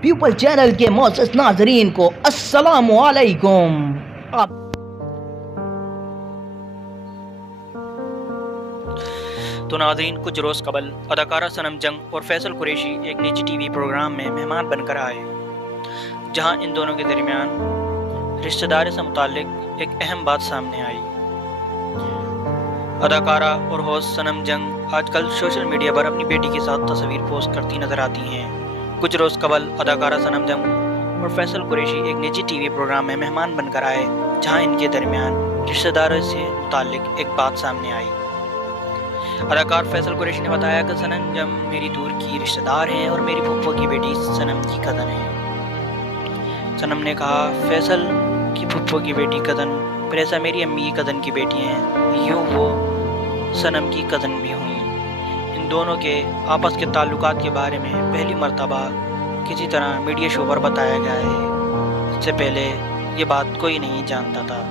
People channel کے معزز ناظرین کو السلام علیکم. تو ناظرین، کچھ روز قبل اداکارہ صنم جنگ اور فیصل قریشی ایک نجی ٹی وی پروگرام میں مہمان بن کر آئے، جہاں ان دونوں کے درمیان رشتہ داری سے متعلق ایک اہم بات سامنے آئی. اداکارہ اور ہوسٹ صنم جنگ آج کل سوشل میڈیا پر اپنی بیٹی کے ساتھ تصاویر پوسٹ کرتی نظر آتی ہیں. کچھ روز قبل اداکارہ صنم جنگ اور فیصل قریشی ایک نجی ٹی وی پروگرام میں مہمان بن کر آئے، جہاں ان کے درمیان رشتہ داری سے متعلق ایک بات سامنے آئی. اداکار فیصل قریشی نے بتایا کہ صنم جنگ میری دور کی رشتہ دار ہیں اور میری پھپھو کی بیٹی صنم کی کزن ہے. صنم نے کہا، فیصل کی پھپھو کی بیٹی کزن پریسا میری امی کی کزن کی بیٹی ہیں، یوں وہ صنم کی کزن بھی ہوئیں. ان دونوں کے آپس کے تعلقات کے بارے میں پہلی مرتبہ کسی طرح میڈیا شو پر بتایا گیا ہے. اس سے پہلے یہ بات کوئی نہیں جانتا تھا.